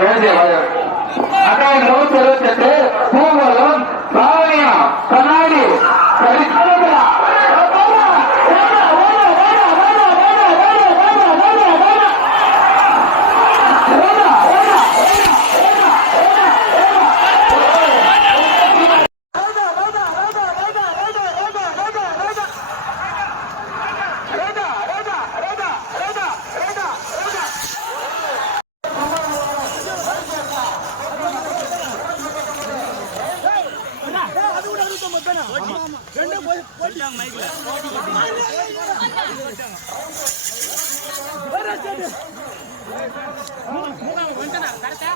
எழுதிய வயது அதாவது நூத்தி இருபத்தி எட்டு பூங்கோலம் பாவனியம் கண்ணாடி அப்பனா? ரெண்டும் போய் சொல்லிட்டாங்க மைக்ல மூணாவது வந்துட்டா கரெக்டா